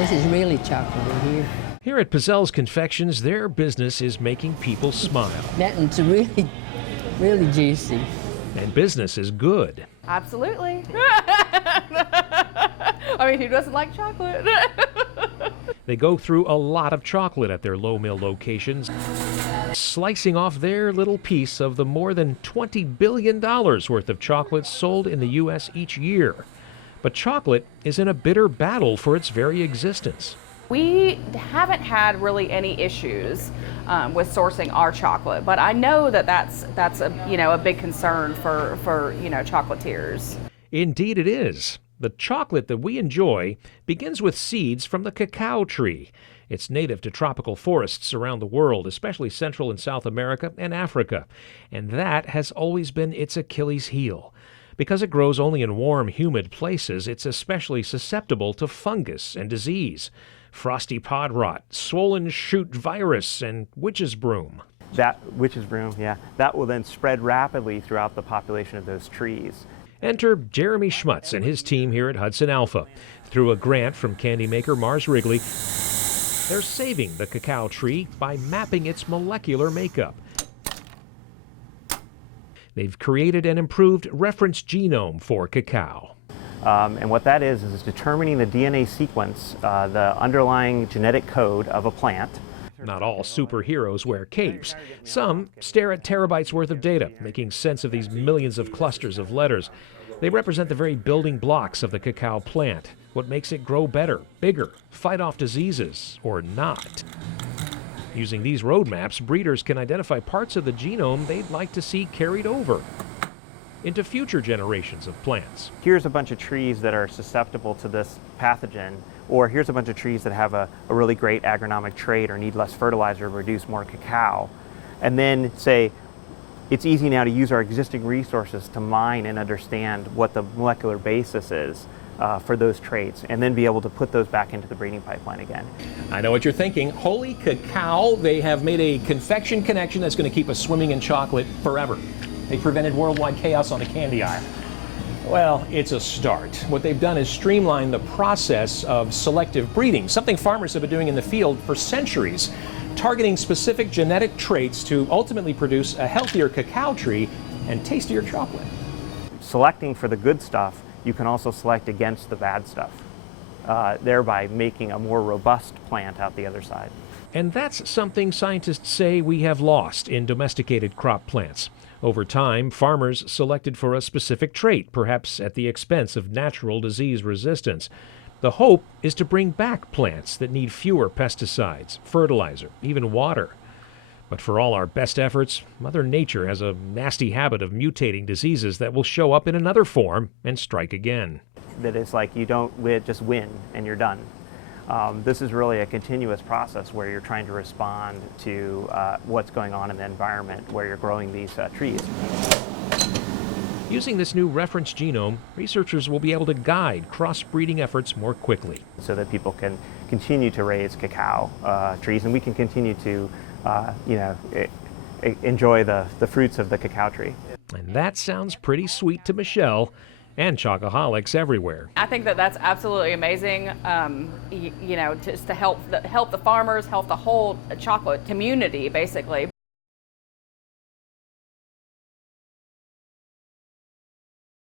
This is really chocolate in here. Here at Pazell's Confections, their business is making people smile. That one's really, really juicy. And business is good. Absolutely. I mean, who doesn't like chocolate? They go through a lot of chocolate at their low mill locations, slicing off their little piece of the more than $20 billion worth of chocolate sold in the U.S. each year. But chocolate is in a bitter battle for its very existence. We haven't had really any issues with sourcing our chocolate, but I know that that's a big concern for chocolatiers. Indeed it is. The chocolate that we enjoy begins with seeds from the cacao tree. It's native to tropical forests around the world, especially Central and South America and Africa. And that has always been its Achilles heel. Because it grows only in warm, humid places, it's especially susceptible to fungus and disease. Frosty pod rot, swollen shoot virus, and witch's broom. That witch's broom, yeah, that will then spread rapidly throughout the population of those trees. Enter Jeremy Schmutz and his team here at Hudson Alpha. Through a grant from candy maker Mars Wrigley, they're saving the cacao tree by mapping its molecular makeup. They've created an improved reference genome for cacao. And what that is determining the DNA sequence, the underlying genetic code of a plant. Not all superheroes wear capes. Some stare at terabytes worth of data, making sense of these millions of clusters of letters. They represent the very building blocks of the cacao plant, what makes it grow better, bigger, fight off diseases, or not. Using these roadmaps, breeders can identify parts of the genome they'd like to see carried over into future generations of plants. Here's a bunch of trees that are susceptible to this pathogen, or here's a bunch of trees that have a really great agronomic trait or need less fertilizer to produce more cacao. And then say, it's easy now to use our existing resources to mine and understand what the molecular basis is for those traits, and then be able to put those back into the breeding pipeline again. I know what you're thinking. Holy cacao, they have made a confection connection that's going to keep us swimming in chocolate forever. They prevented worldwide chaos on the candy aisle. Well, it's a start. What they've done is streamline the process of selective breeding, something farmers have been doing in the field for centuries, targeting specific genetic traits to ultimately produce a healthier cacao tree and tastier chocolate. Selecting for the good stuff, you can also select against the bad stuff, thereby making a more robust plant out the other side. And that's something scientists say we have lost in domesticated crop plants. Over time, farmers selected for a specific trait, perhaps at the expense of natural disease resistance. The hope is to bring back plants that need fewer pesticides, fertilizer, even water. But for all our best efforts, Mother Nature has a nasty habit of mutating diseases that will show up in another form and strike again. That it's like you don't just win and you're done. This is really a continuous process where you're trying to respond to what's going on in the environment where you're growing these trees. Using this new reference genome, researchers will be able to guide crossbreeding efforts more quickly. So that people can continue to raise cacao trees, and we can continue to enjoy the fruits of the cacao tree. And that sounds pretty sweet to Michelle and chocoholics everywhere. I think that that's absolutely amazing, just to help the farmers, help the whole chocolate community, basically.